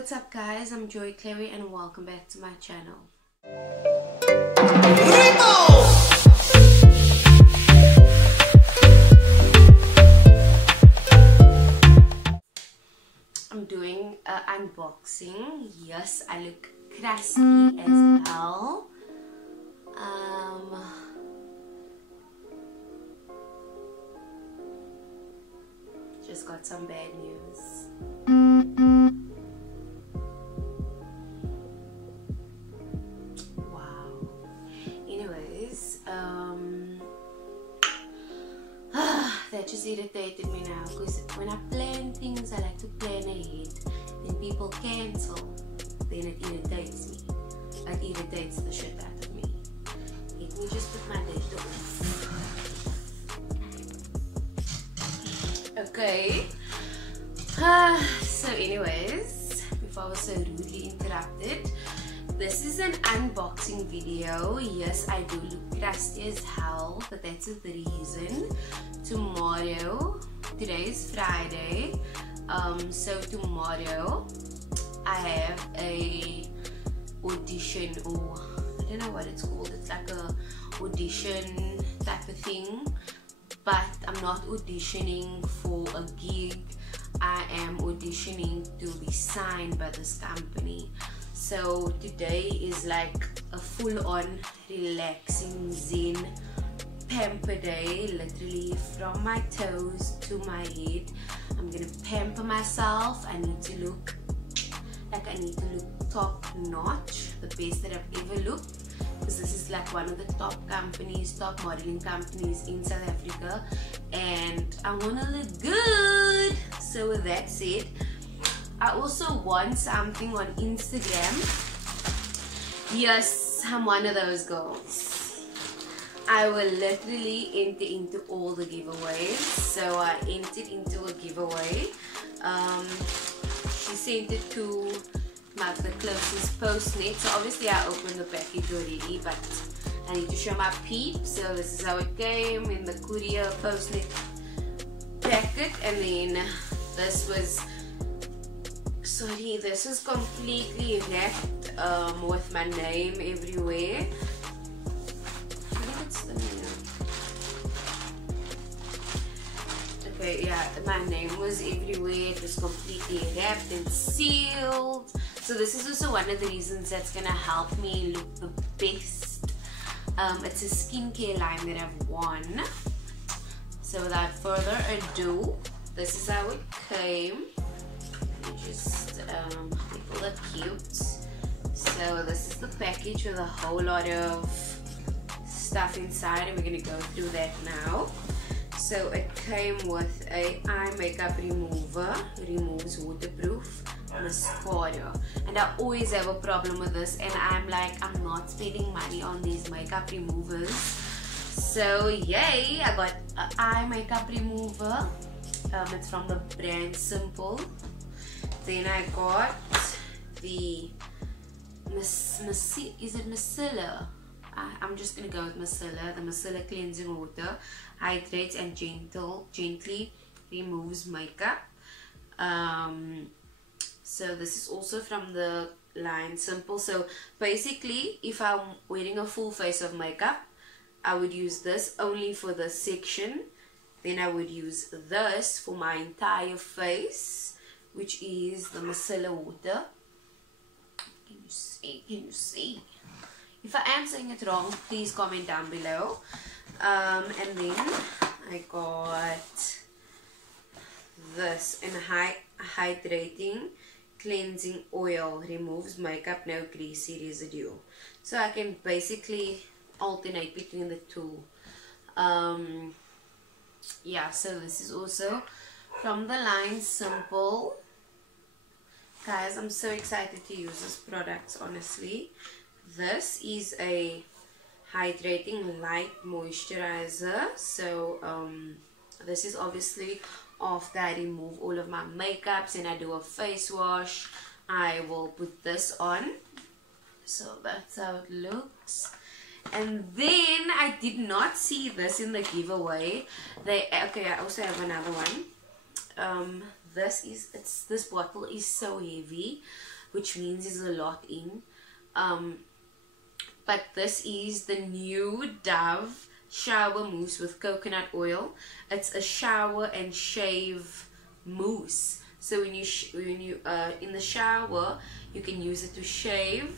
What's up guys, I'm Khloe and welcome back to my channel. I'm doing an unboxing. Yes, I look crusty as hell. Just got some bad news. Wow. Anyways, that just irritated me now, because when I plan things, I like to plan ahead. Then people cancel, then it irritates me. It irritates the shit out of me. Let me just put my data off. Okay. So anyways, before I was so rudely interrupted, this is an unboxing video. Yes, I do look crusty as hell, but that's the reason. Tomorrow, today is Friday, so tomorrow I have a audition, or I don't know what it's called. It's like a audition type of thing, but I'm not auditioning for a gig. I am auditioning to be signed by this company. So today is like a full-on relaxing zen pamper day, literally from my toes to my head. I'm gonna pamper myself. I need to look top notch, the best that I've ever looked, because this is like one of the top companies, top modeling companies in South Africa, and I wanna look good. So with that said, I also want something on Instagram. Yes, I'm one of those girls. I will literally enter into all the giveaways. So I entered into a giveaway. She sent it to the closest postnet. So obviously I opened the package already, but I need to show my peep. So this is how it came in the courier postnet packet, and then this was completely wrapped with my name everywhere. I think it's the name. Okay, yeah, my name was everywhere. It was completely wrapped and sealed. So this is also one of the reasons that's gonna help me look the best. It's a skincare line that I've won. So without further ado, this is how it came. Just people are cute. So this is the package with a whole lot of stuff inside, and we're gonna go through that now. So it came with a eye makeup remover, removes waterproof mascara, and I always have a problem with this, and I'm like, I'm not spending money on these makeup removers. So yay, I got an eye makeup remover. It's from the brand Simple. Then I got the is it micellar? I'm just gonna go with micellar. The micellar cleansing water hydrates and gently removes makeup. So this is also from the line Simple. So basically, if I'm wearing a full face of makeup, I would use this only for this section. Then I would use this for my entire face, which is the micellar water. Can you see? Can you see? If I am saying it wrong, please comment down below. And then I got this, and hydrating cleansing oil, removes makeup, no greasy residue. So I can basically alternate between the two. Yeah, so this is also from the line Simple. Guys, I'm so excited to use this product, honestly. This is a hydrating light moisturizer. So this is obviously after I remove all of my makeups and I do a face wash, I will put this on. So that's how it looks. And then I did not see this in the giveaway. Okay, I also have another one. this bottle is so heavy, which means there's a lot in. But this is the new Dove shower mousse with coconut oil. It's a shower and shave mousse. So when you in the shower, you can use it to shave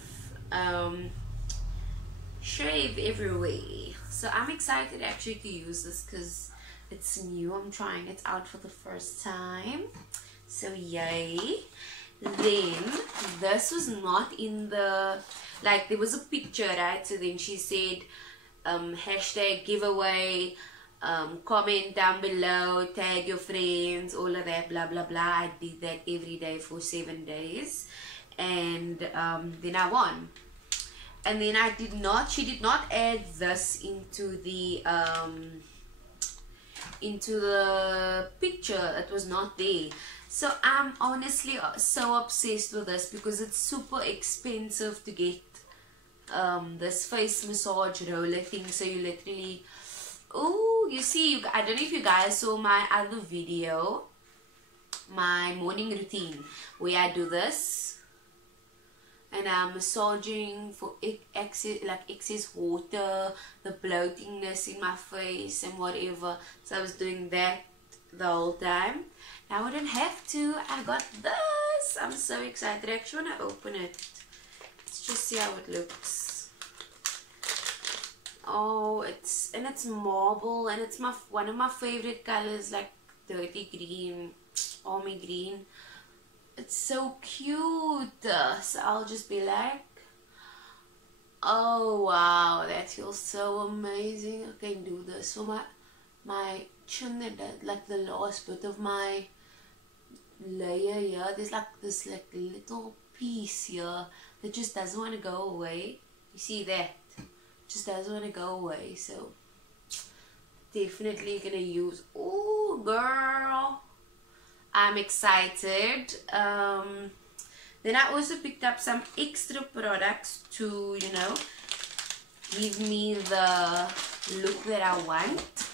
everywhere. So I'm excited actually to use this because it's new. I'm trying it out for the first time. So yay. Then this was not in the, like, there was a picture, right? So then she said hashtag giveaway, comment down below, tag your friends, all of that, blah blah blah. I did that every day for 7 days, and then I won. And then she did not add this into the picture. It was not there. So I'm honestly so obsessed with this because it's super expensive to get this face massage roller thing. So you literally, oh, you see, I don't know if you guys saw my other video, my morning routine, where I do this and I'm massaging for excess water, the bloatingness in my face and whatever. So I was doing that the whole time. Now I wouldn't have to. I got this. I'm so excited. I actually want to open it. Let's just see how it looks. Oh, it's marble, and it's one of my favorite colors, like dirty green, army green. It's so cute. So I'll just be like, oh wow, that feels so amazing. I can do this for my chin, like the last bit of my layer here. There's like this little piece here that just doesn't want to go away. You see that? Just doesn't want to go away. So definitely gonna use. Oh girl, I'm excited. Then I also picked up some extra products to, you know, give me the look that I want.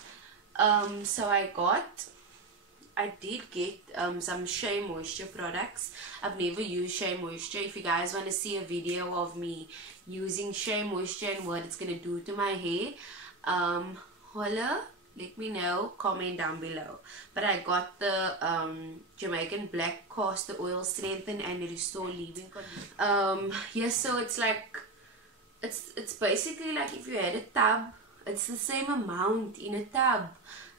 So I did get some Shea Moisture products. I've never used Shea Moisture. If you guys want to see a video of me using Shea Moisture and what it's going to do to my hair, holla, let me know, comment down below. But I got the Jamaican Black Castor Oil Strengthen and Restore Leave-In Conditioner. Yes, so it's like, it's basically like if you had a tub, it's the same amount in a tub.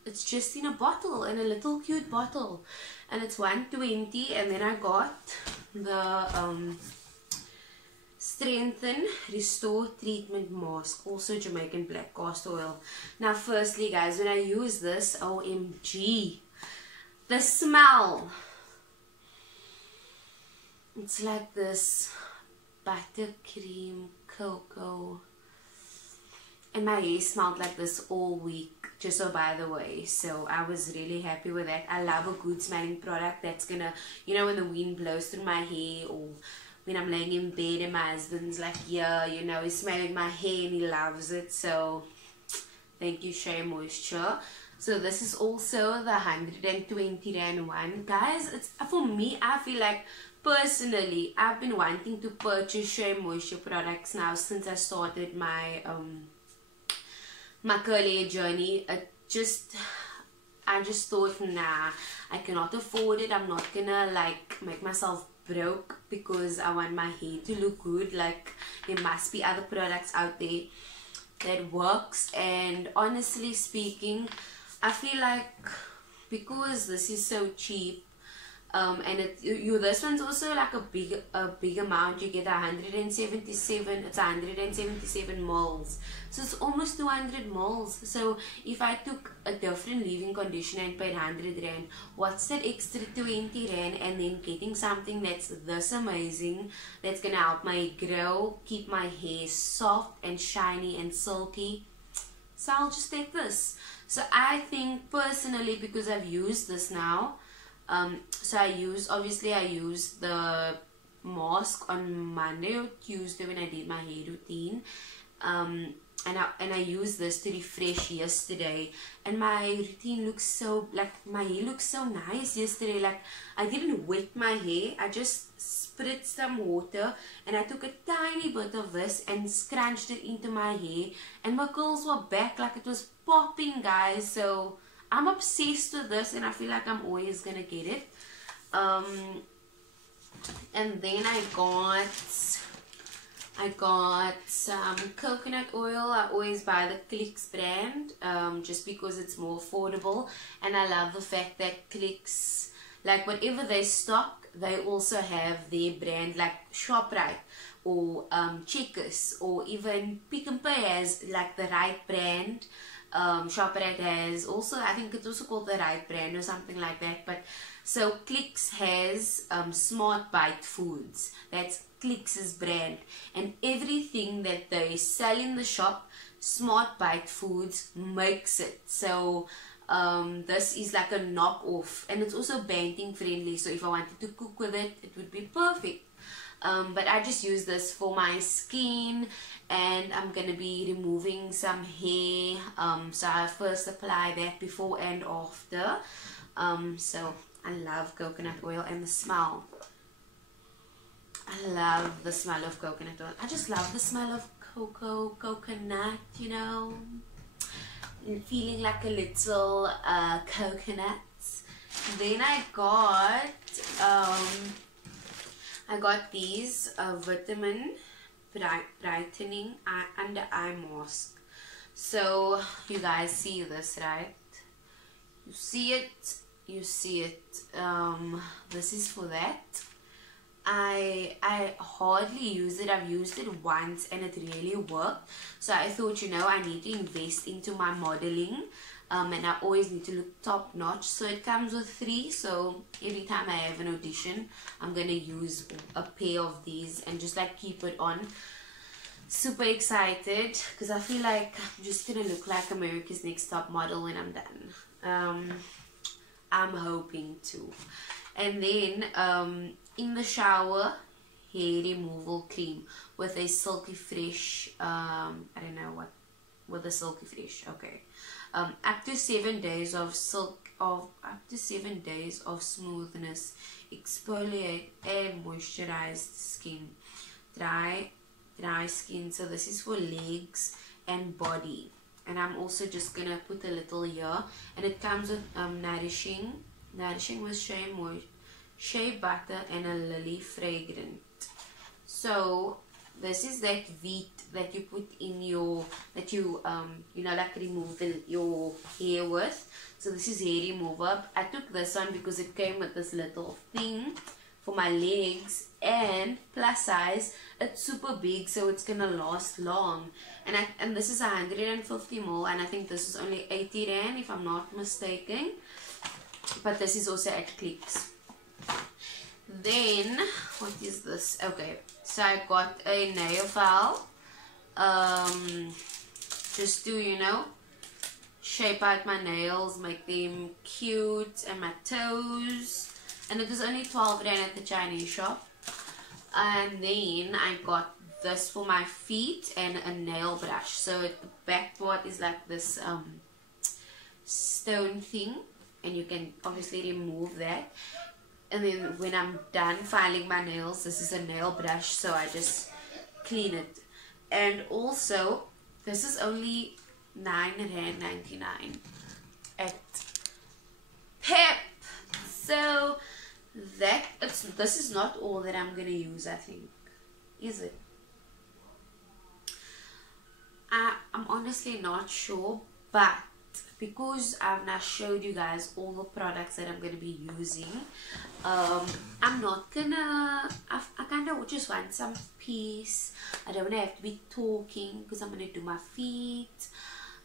It's just in a bottle, in a little cute bottle, and it's $120. And then I got the Strengthen Restore Treatment Mask, also Jamaican Black Castor Oil. Now firstly guys, when I use this, OMG, the smell, it's like this buttercream cocoa, and my hair smelled like this all week, just so by the way. So I was really happy with that. I love a good smelling product that's gonna, you know, when the wind blows through my hair, or when I'm laying in bed and my husband's like, yeah, you know, he's smelling my hair and he loves it. So thank you, Shea Moisture. So this is also the 120 Rand one. Guys, it's, for me, I feel like personally, I've been wanting to purchase Shea Moisture products now since I started my my curly hair journey. I just thought, nah, I cannot afford it. I'm not gonna like make myself broke because I want my hair to look good. Like, there must be other products out there that works. And honestly speaking, I feel like because this is so cheap, and this one's also like a big amount. You get 177, it's 177 mils, so it's almost 200 mils. So if I took a different leave-in conditioner and paid 100 Rand, what's that extra 20 Rand, and then getting something that's this amazing, that's gonna help my hair grow, keep my hair soft and shiny and silky. So I'll just take this. So I think personally, because I've used this now, so I used the mask on Monday or Tuesday when I did my hair routine, and I used this to refresh yesterday, and my routine looks so, like, my hair looks so nice yesterday. Like, I didn't wet my hair, I just spritzed some water and I took a tiny bit of this and scrunched it into my hair, and my curls were back, like it was popping, guys. So I'm obsessed with this, and I feel like I'm always gonna get it. And then I got some coconut oil. I always buy the Clicks brand, just because it's more affordable, and I love the fact that Clicks, like, whatever they stock, they also have their brand, like ShopRite or Checkers, or even Pick n Pay has like the right brand. ShopRite has also, I think it's also called the right brand or something like that. But so Clicks has Smart Bite Foods, that's Clicks' brand, and everything that they sell in the shop, Smart Bite Foods makes it. So this is like a knockoff, and it's also banting friendly, so if I wanted to cook with it, it would be perfect. But I just use this for my skin, and I'm gonna be removing some hair, so I first apply that before and after. So I love coconut oil, and the smell, I love the smell of coconut oil. I just love the smell of coconut, you know, and feeling like a little coconut. Then I got these vitamin brightening under eye mask. So you guys see this, right? You see it, you see it. This is for that. I hardly use it. I've used it once and it really worked. So I thought, you know, I need to invest into my modeling, and I always need to look top notch. So it comes with 3. So every time I have an audition, I'm gonna use a pair of these and just like keep it on. Super excited because I feel like I'm just gonna look like America's Next Top Model when I'm done. I'm hoping to. And then in the shower, hair removal cream with a silky fresh, I don't know what, with a silky fresh, okay. Up to 7 days of smoothness, exfoliate and moisturize skin. Dry skin, so this is for legs and body. And I'm also just gonna put a little here, and it comes with nourishing with shea butter and a lily fragrant. So this is that wheat that you put in your, that you you know, like remove your hair with. So this is hair remover. I took this one because it came with this little thing for my legs, and plus size, it's super big, so it's gonna last long. And this is 150 ml, and I think this is only 80 rand if I'm not mistaken. But this is also at Clicks. Then what is this? Okay, so I got a nail file, just to, you know, shape out my nails, make them cute, and my toes. And it was only 12 rand at the Chinese shop. And then I got this for my feet and a nail brush. So the back part is like this stone thing, and you can obviously remove that. And then when I'm done filing my nails, this is a nail brush, so I just clean it. And also, this is only 9.99 rand at Pep. So this is not all that I'm gonna use, I think. Is it? I'm honestly not sure, but because I've now showed you guys all the products that I'm going to be using, I'm not gonna, I kind of just want some peace. I don't want to have to be talking because I'm going to do my feet,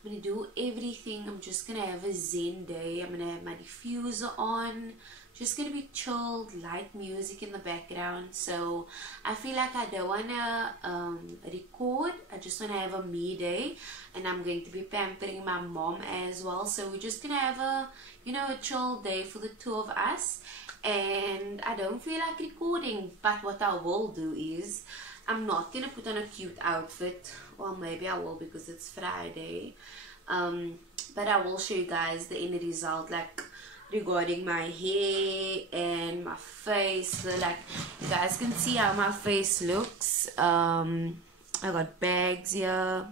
I'm going to do everything. I'm just going to have a zen day. I'm going to have my diffuser on, just going to be chilled, light music in the background. So I feel like I don't want to record. I just want to have a me day, and I'm going to be pampering my mom as well. So we're just going to have a, you know, a chill day for the two of us. And I don't feel like recording, but what I will do is I'm not gonna put on a cute outfit, or maybe I will because it's Friday, but I will show you guys the end result, like regarding my hair and my face. So like you guys can see how my face looks. I got bags here.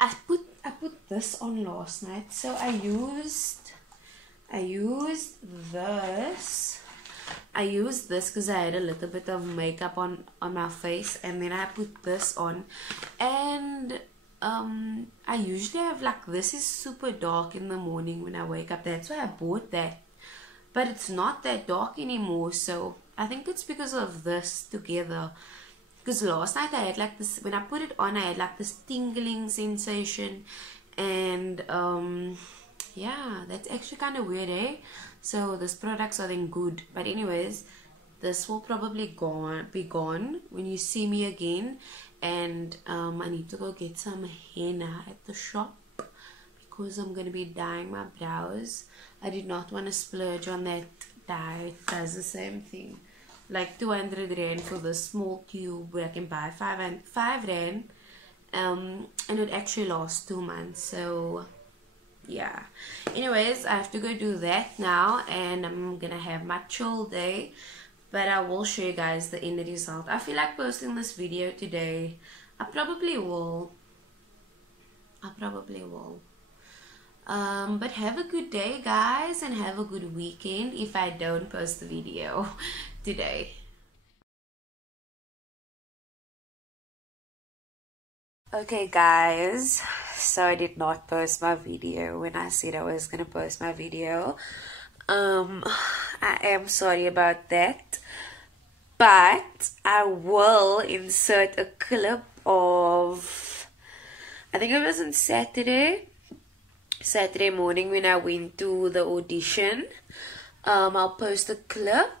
I put this on last night, so I used this. I used this because I had a little bit of makeup on my face, and then I put this on. And I usually have, like, this is super dark in the morning when I wake up. That's why I bought that, but it's not that dark anymore. So I think it's because of this together. Because last night I had like this, when I put it on, I had like this tingling sensation, and yeah, that's actually kind of weird, eh? So this products are then good, but anyways, this will probably be gone when you see me again. And I need to go get some henna at the shop because I'm gonna be dyeing my brows. I did not want to splurge on that dye. It does the same thing, like 200 rand for this small tube where I can buy 5 rand, and it actually lasts 2 months. So yeah, anyways, I have to go do that now, and I'm gonna have my chill day, but I will show you guys the end result. I feel like posting this video today. I probably will. But have a good day, guys, and have a good weekend if I don't post the video today. Okay, guys, so I did not post my video when I said I was gonna post my video. I am sorry about that, but I will insert a clip of, I think it was on Saturday morning when I went to the audition. I'll post a clip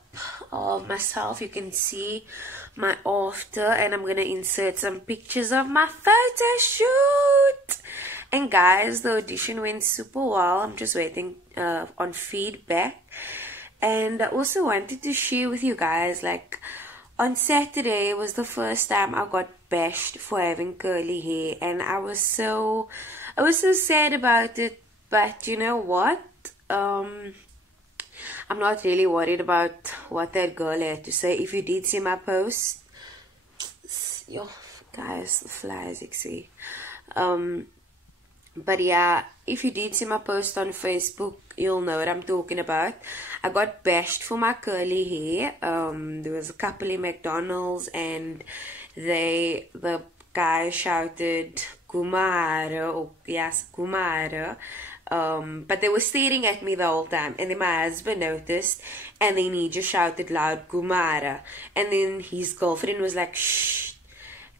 of myself. You can see my after, and I'm gonna insert some pictures of my photo shoot. And guys, the audition went super well. I'm just waiting on feedback. And I also wanted to share with you guys, like, on Saturday was the first time I got bashed for having curly hair, and I was so sad about it. But you know what, I'm not really worried about what that girl had to say. If you did see my post, yo guys, the flies, you see. But yeah, if you did see my post on Facebook, you'll know what I'm talking about. I got bashed for my curly hair. There was a couple in McDonald's, and the guy shouted Kumara, or yes, Kumara. But they were staring at me the whole time, and then my husband noticed, and then he just shouted loud Kumara, and then his girlfriend was like shh,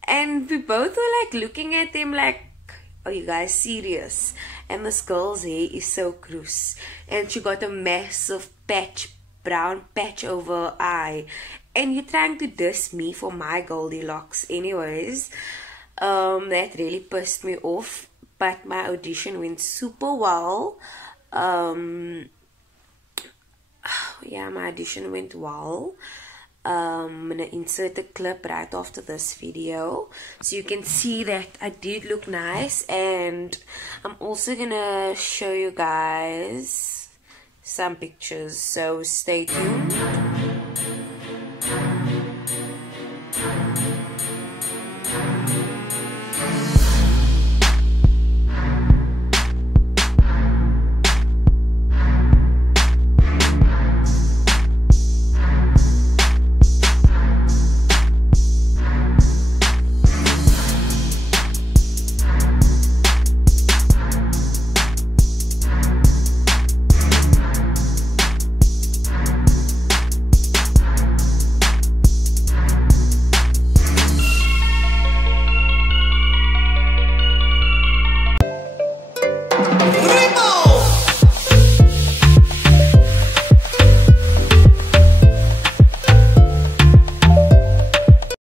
and we both were like looking at him like, are you guys serious? And this girl's hair is so gross, and she got a massive brown patch over her eye, and you're trying to diss me for my Goldilocks. Anyways, that really pissed me off. But my audition went super well. Yeah, my audition went well. I'm gonna insert a clip right after this video, so you can see that I did look nice. And I'm also gonna show you guys some pictures, so stay tuned.